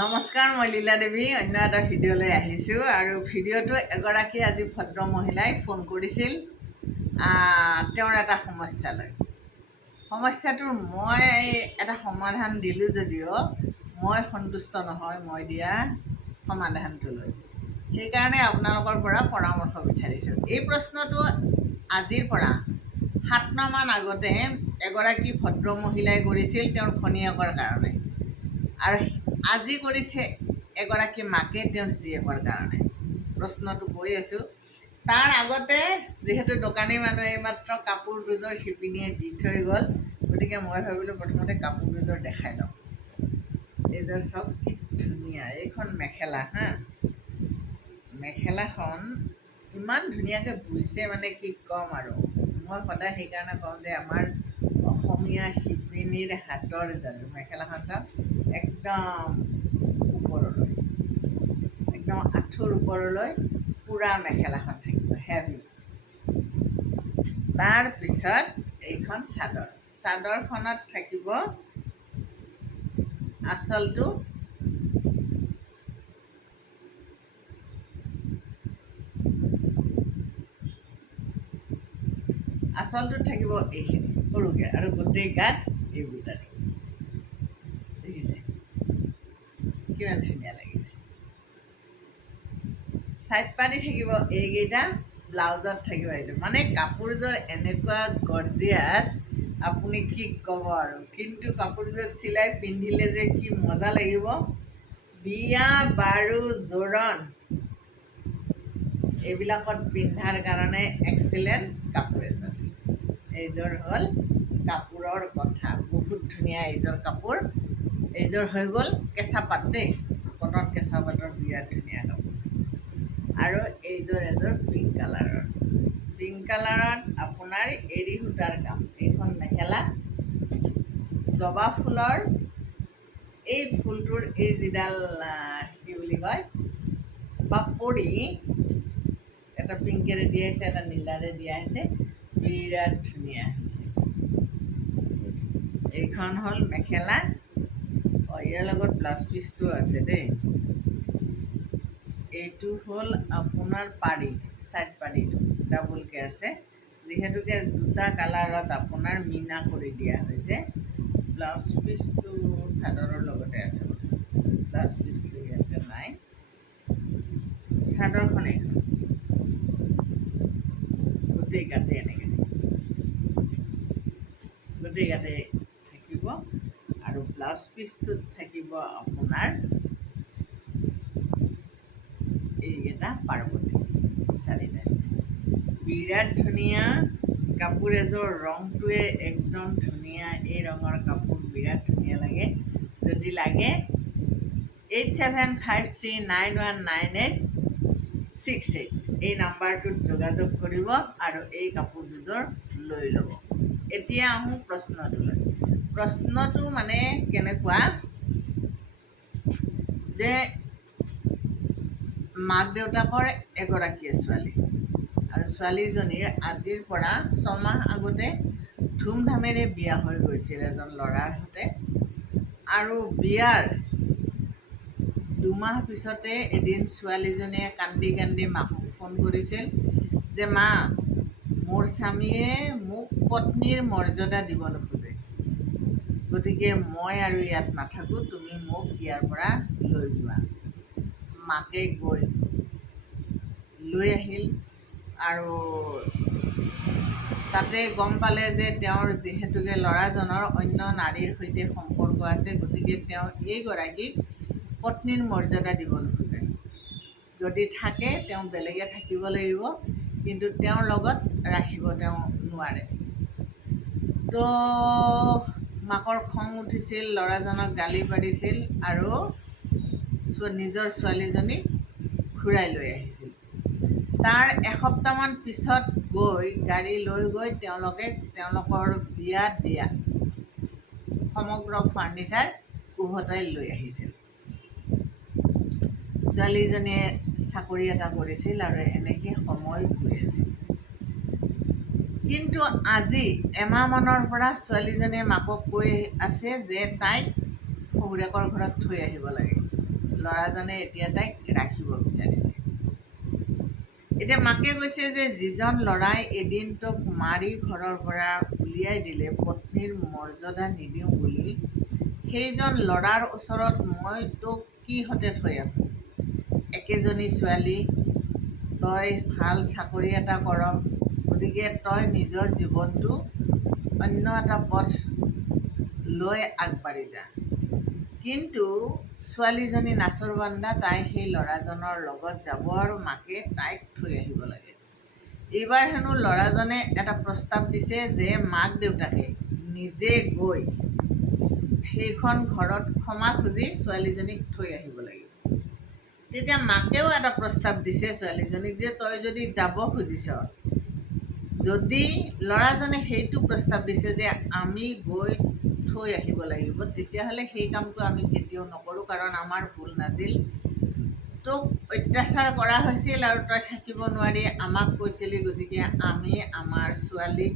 নমস্কাৰ মই লীলা দেৱী অন্য এটা ভিডিঅ'লৈ আহিছোঁ আৰু ভিডিঅ'টো এগৰাকী আজি ভদ্ৰ মহিলাই ফোন কৰিছিল তেওঁৰ এটা সমস্যালৈ। সমস্যাটোৰ মই এটা সমাধান দিলোঁ যদিও মই সন্তুষ্ট নহয় মই দিয়া সমাধানটো লৈ সেইকাৰণে আপোনালোকৰ পৰা পৰামৰ্শ বিচাৰিছোঁ। এই প্ৰশ্নটো আজিৰ পৰা সাত মাহমান আগতে এগৰাকী ভদ্ৰ মহিলাই কৰিছিল তেওঁৰ ভনীয়েকৰ কাৰণে। আৰু আজি কৰিছে এগৰাকী মাকে তেওঁৰ জীয়েকৰ কাৰণে। প্ৰশ্নটো কৈ আছোঁ। তাৰ আগতে যিহেতু দোকানী মানুহে এইমাত্ৰ কাপোৰ দুযোৰ শিপিনীয়ে দি থৈ গ'ল গতিকে মই ভাবিলোঁ প্ৰথমতে কাপোৰ দুযোৰ দেখাই লওঁ। এইযোৰ চাওক কি ধুনীয়া এইখন মেখেলা হা। মেখেলাখন ইমান ধুনীয়াকৈ বুইছে মানে কি ক'ম আৰু। মই সদায় সেইকাৰণে কওঁ যে আমাৰ অসমীয়া শিপিনীৰ হাতৰ যাদু মেখেলাখন চাওক। একদম ওপৰলৈ একদম আঁঠুৰ ওপৰলৈ পূৰা মেখেলাখন থাকিব হেভি তাৰপিছত এইখন চাদৰ, চাদৰখনত থাকিব আঁচলটো আঁচলটোত থাকিব এইখিনি, সৰুকৈ, আৰু গোটেই গাত এই বুটা কিমান ধুনীয়া লাগিছে। চাইড পানী থাকিব এইকেইটা ব্লাউজত থাকিব এইটো। মানে কাপোৰযোৰ এনেকুৱা গৰ্জিয়াছ আপুনি কি ক'ব আৰু। কিন্তু কাপোৰযোৰ চিলাই পিন্ধিলে যে কি মজা লাগিব। বিয়া বাৰু জোৰণ। এইবিলাকত পিন্ধাৰ কাৰণে এক্সিলেণ্ট কাপোৰ এযোৰ। এইযোৰ হ'ল কাপোৰৰ কথা। বহুত ধুনীয়া এইযোৰ কাপোৰ। এইযোৰ হৈ গ'ল কেঁচা পাত দেই, কটন কেঁচা পাতৰ বিৰাট ধুনীয়া কাপোৰ আৰু এইযোৰ এযোৰ পিংক কালাৰৰ পিংক কালাৰত আপোনাৰ এৰী সূতাৰ কাম, এইখন মেখেলা। জবা ফুলৰ, এই ফুলটোৰ এই যিডাল কি বুলি কয়, পাপৰি, এটা পিংকেৰে দিয়া হৈছে, এটা নীলাৰে দিয়া হৈছে, বিৰাট ধুনীয়া হৈছে। এইখন হ'ল মেখেলা। ইয়াৰ লগত ব্লাউজ পিচটো আছে দেই। এইটো হ'ল আপোনাৰ পাৰি চাইড পানীটো ডাবুলকৈ আছে। যিহেতুকে দুটা কালাৰত আপোনাৰ মীনা কৰি দিয়া হৈছে ব্লাউজ পিচটো চাদৰৰ লগতে আছে ব্লাউজ পিচটো ইয়াতে নাই। চাদৰখন এইখন। গোটেই গাতে এনেকৈ। গোটেই গাতে থাকিব। আৰু ব্লাউজ পিচটোত থাকিব আপোনাৰ এইকেইটা পাৰ্বতী। চাৰিটা বিৰাট ধুনীয়া কাপোৰ এযোৰ, ৰংটোৱে একদম ধুনীয়া, এই ৰঙৰ কাপোৰ বিৰাট ধুনীয়া লাগে। যদি লাগে eight seven five three nine one nine eight six eight এই নাম্বাৰটোত যোগাযোগ কৰিব আৰু এই কাপোৰ দুযোৰ লৈ ল'ব। এতিয়া আহোঁ প্ৰশ্নটোলৈ। প্ৰশ্নটো মানে কেনেকুৱা? যে মাক দেউতাকৰ এগৰাকীয়ে ছোৱালী আৰু ছোৱালীজনীৰ আজিৰ পৰা ছমাহ আগতে ধুমধামেৰে বিয়া হৈ গৈছিল এজন ল'ৰাৰ সৈতে আৰু বিয়াৰ দুমাহ পিছতে এদিন ছোৱালীজনীয়ে কান্দি কান্দি মাকক ফোন কৰিছিল যে মা মোৰ স্বামীয়ে মোক পত্নীৰ মৰ্যাদা দিব নোখোজে। গতিকে মই আৰু ইয়াত নাথাকোঁ তুমি মোক ইয়াৰ পৰা লৈ যোৱা। মাকে গৈ লৈ আহিল আৰু তাতে গম পালে যে তেওঁৰ যিহেতুকে ল'ৰাজনৰ অন্য নাৰীৰ সৈতে সম্পৰ্ক আছে গতিকে তেওঁ এইগৰাকীক পত্নীৰ মৰ্যাদা দিব নোখোজে। যদি থাকে তেওঁ বেলেগে থাকিব লাগিব কিন্তু তেওঁৰ লগত ৰাখিব তেওঁ নোৱাৰে। তো মাকৰ খং উঠিছিল ল'ৰাজনক গালি পাৰিছিল আৰু নিজৰ ছোৱালীজনীক ঘূৰাই লৈ আহিছিল। তাৰ এসপ্তাহমান পিছত গৈ গাড়ী লৈ গৈ তেওঁলোকে তেওঁলোকৰ বিয়াত দিয়া সমগ্ৰ ফাৰ্নিচাৰ উভতাই লৈ আহিছিল। ছোৱালীজনীয়ে চাকৰি এটা কৰিছিল আৰু এনেকৈ সময় গৈ আছিল। কিন্তু আজি এমাহমানৰ পৰা ছোৱালীজনীয়ে মাকক কৈ আছে যে তাইক শহুৰেকৰ ঘৰত থৈ আহিব লাগে। ল'ৰাজনে এতিয়া তাইক ৰাখিব বিচাৰিছে। এতিয়া মাকে কৈছে যে যিজন ল'ৰাই এদিন তোক মাৰি ঘৰৰ পৰা উলিয়াই দিলে পত্নীৰ মৰ্যাদা নিদিওঁ বুলি সেইজন ল'ৰাৰ ওচৰত মই তোক কিহতে থৈ আহোঁ? একেজনী ছোৱালী তই ভাল চাকৰি এটা কৰ। গতিকে তই নিজৰ জীৱনটো অন্য এটা পথ লৈ আগবাঢ়ি যা। কিন্তু ছোৱালীজনী নাচৰ বান্দা তাই সেই ল'ৰাজনৰ লগত যাব আৰু মাকে তাইক থৈ আহিব লাগে। এইবাৰ হেনো ল'ৰাজনে এটা প্ৰস্তাৱ দিছে যে মাক দেউতাকে নিজে গৈ সেইখন ঘৰত ক্ষমা খুজি ছোৱালীজনীক থৈ আহিব লাগিব তেতিয়া মাকেও এটা প্ৰস্তাৱ দিছে ছোৱালীজনীক যে তই যদি যাব খুজিছ যদি ল'ৰাজনে সেইটো প্ৰস্তাৱ দিছে যে আমি গৈ থৈ আহিব লাগিব তেতিয়াহ'লে সেই কামটো আমি কেতিয়াও নকৰোঁ কাৰণ আমাৰ ভুল নাছিল। তোক অত্যাচাৰ কৰা হৈছিল আৰু তই থাকিব নোৱাৰি আমাক কৈছিলি গতিকে আমি আমাৰ ছোৱালীক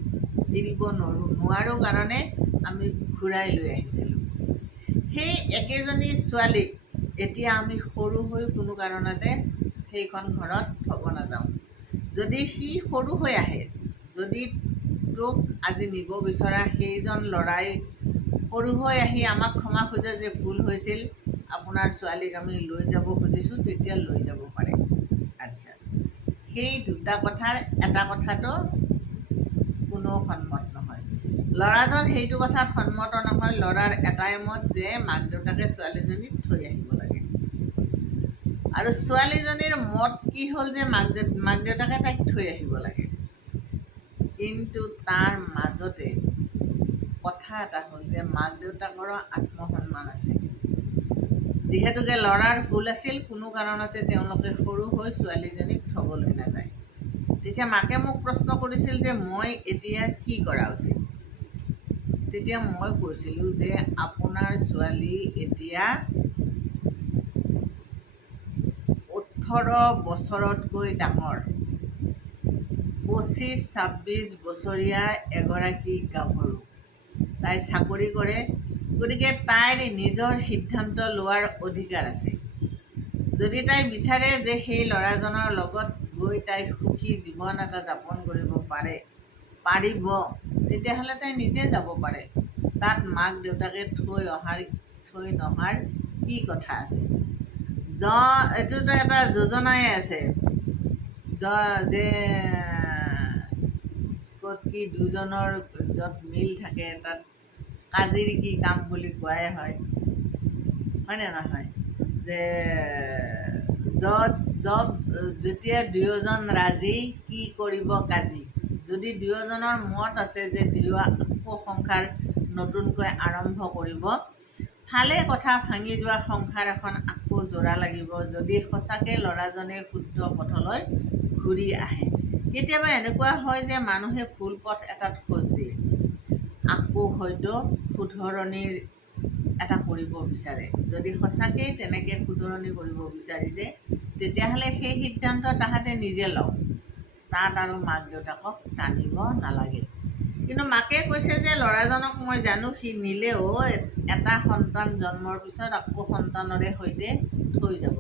এৰিব নোৱাৰোঁ নোৱাৰোঁ কাৰণে আমি ঘূৰাই লৈ আহিছিলোঁ। সেই একেজনী ছোৱালীক এতিয়া আমি সৰু হৈ কোনো কাৰণতে সেইখন ঘৰত থ'ব নাযাওঁ। যদি সি সৰু হৈ আহে যদি তোক আজি নিব বিচৰা সেইজন ল'ৰাই সৰু হৈ আহি আমাক ক্ষমা খোজে যে ভুল হৈছিল আপোনাৰ ছোৱালীক আমি লৈ যাব খুজিছোঁ তেতিয়া লৈ যাব পাৰে। আচ্ছা সেই দুটা কথাৰ এটা কথাটো কোনো সন্মত নহয়। ল'ৰাজন সেইটো কথাত সন্মত নহয় ল'ৰাৰ এটাই মত যে মাক দেউতাকে ছোৱালীজনীক থৈ আহিব লাগে। আৰু ছোৱালীজনীৰ মত কি হ'ল যে মাক দেউ মাক দেউতাকে তাইক থৈ আহিব লাগে? কিন্তু তাৰ মাজতে কথা এটা হ'ল যে মাক দেউতাকৰো আত্মসন্মান আছে। যিহেতুকে ল'ৰাৰ ভুল আছিল, কোনো কাৰণতে তেওঁলোকে সৰু হৈ ছোৱালীজনীক থ'বলৈ নাযায়। তেতিয়া মাকে মোক প্ৰশ্ন কৰিছিল যে মই এতিয়া কি কৰা উচিত? তেতিয়া মই কৈছিলোঁ যে আপোনাৰ ছোৱালী এতিয়া ওঠৰ বছৰতকৈ ডাঙৰ। পঁচিছ ছাব্বিছ বছৰীয়া এগৰাকী গাভৰু। তাই চাকৰি কৰে, গতিকে তাইৰ নিজৰ সিদ্ধান্ত লোৱাৰ অধিকাৰ আছে। যদি তাই বিচাৰে যে সেই ল'ৰাজনৰ লগত গৈ তাই সুখী জীৱন এটা যাপন কৰিব পাৰে, পাৰিব, তেতিয়াহ'লে তাই নিজে যাব পাৰে। তাত মাক দেউতাকে থৈ অহাৰ, থৈ নহাৰ কি কথা আছে? জ এইটোতো এটা যোজনাই আছে। জ যে কি দুজনৰ য'ত মিল থাকে তাত কাজিৰ কি কাম বুলি কোৱাই হয়। হয়নে নহয়? যে য'ত য'ত যেতিয়া দুয়োজন ৰাজি কি কৰিব কাজি? যদি দুয়োজনৰ মত আছে যে দুয়ো সংসাৰ নতুনকৈ আৰম্ভ কৰিব ফালে কথা ভাঙি যোৱা সংসাৰ এখন আকৌ যোৰা লাগিব। যদি সঁচাকৈ ল'ৰাজনে শুদ্ধ পথলৈ ঘূৰি আহে। কেতিয়াবা এনেকুৱা হয় যে মানুহে ভুল পথ এটাত খোজ দিয়ে। আকৌ হয়তো শুধৰণিৰ এটা কৰিব বিচাৰে। যদি সঁচাকৈয়ে তেনেকৈ শুধৰণি কৰিব বিচাৰিছে তেতিয়াহ'লে সেই সিদ্ধান্ত তাহাঁতে নিজে লওক। তাত আৰু মাক দেউতাকক টানিব নালাগে। কিন্তু মাকে কৈছে যে ল'ৰাজনক মই জানো সি নিলেও এটা সন্তান জন্মৰ পিছত আকৌ সন্তানৰে সৈতে থৈ যাব।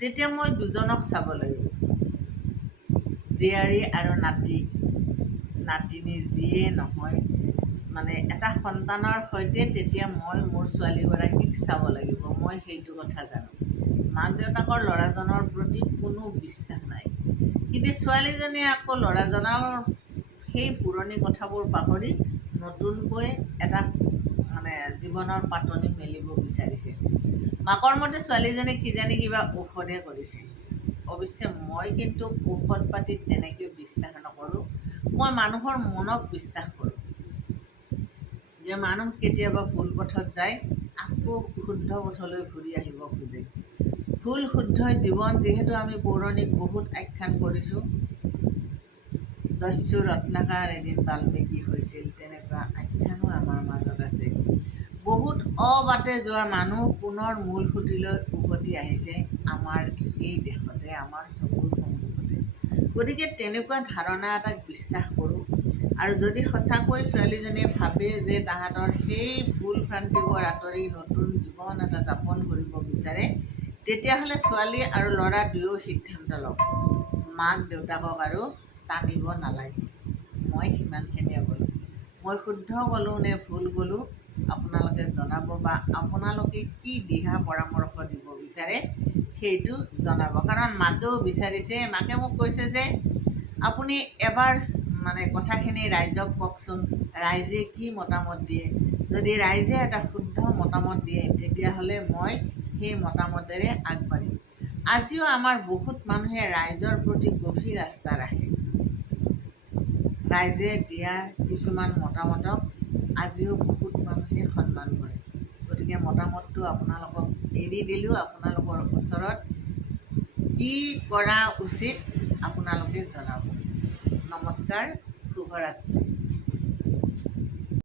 তেতিয়া মই দুজনক চাব লাগিব। জীয়াৰী আৰু নাতি নাতিনী যিয়ে নহয় মানে এটা সন্তানৰ সৈতে তেতিয়া মই মোৰ ছোৱালীগৰাকীক চাব লাগিব মই সেইটো কথা জানো। মাক দেউতাকৰ ল'ৰাজনৰ প্ৰতি কোনো বিশ্বাস নাই। কিন্তু ছোৱালীজনীয়ে আকৌ ল'ৰাজনৰ সেই পুৰণি কথাবোৰ পাহৰি নতুনকৈ এটা মানে জীৱনৰ পাতনি মেলিব বিচাৰিছে। মাকৰ মতে ছোৱালীজনীক কিজানি কিবা ঔষধে কৰিছে। অৱশ্যে মই কিন্তু ঔষধ পাতিত তেনেকৈ বিশ্বাস নকৰোঁ। মই মানুহৰ মনক বিশ্বাস কৰোঁ। যে মানুহ কেতিয়াবা ভুল পথত যায় আকৌ শুদ্ধ পথলৈ ঘূৰি আহিব খোজে। ভুল শুদ্ধই জীৱন যিহেতু আমি পৌৰাণিক বহুত আখ্যান কৰিছোঁ। দস্যু ৰত্নাকাৰ এদিন বাল্মীকি হৈছিল তেনেকুৱা আখ্যানো আমাৰ মাজত আছে। বহুত অবাটে যোৱা মানুহ পুনৰ মূল সুঁতিলৈ উভতি আহিছে আমাৰ এই দেশতে আমাৰ চকুৰ সন্মুখতে। গতিকে তেনেকুৱা ধাৰণা এটাক বিশ্বাস কৰোঁ। আৰু যদি সঁচাকৈ ছোৱালীজনীয়ে ভাবে যে তাহাঁতৰ সেই ভুল ভ্ৰান্তিবোৰ আঁতৰি নতুন জীৱন এটা যাপন কৰিব বিচাৰে তেতিয়াহ'লে ছোৱালী আৰু ল'ৰা দুয়ো সিদ্ধান্ত লওক। মাক দেউতাকক আৰু টানিব নালাগে। মই সিমানখিনিয়ে ক'লোঁ মই শুদ্ধ ক'লোঁ নে ভুল ক'লোঁ আপোনালোকে জনাব বা আপোনালোকে কি দিহা পৰামৰ্শ দিব বিচাৰে সেইটো জনাব। কাৰণ মাকেও বিচাৰিছে মাকে মোক কৈছে যে আপুনি এবাৰ মানে কথাখিনি ৰাইজক কওকচোন ৰাইজে কি মতামত দিয়ে? যদি ৰাইজে এটা শুদ্ধ মতামত দিয়ে তেতিয়াহ'লে মই সেই মতামতেৰে আগবাঢ়িম। আজিও আমাৰ বহুত মানুহে ৰাইজৰ প্ৰতি গভীৰ আস্থা ৰাখে। ৰাইজে দিয়া কিছুমান মতামতক আজিও বহুত মানুহে সন্মান কৰে। গতিকে মতামতটো আপোনালোকক এৰি দিলোঁ আপোনালোকৰ ওচৰত। কি কৰা উচিত আপোনালোকে জনাব। নমস্কাৰ শুভৰাত্ৰি।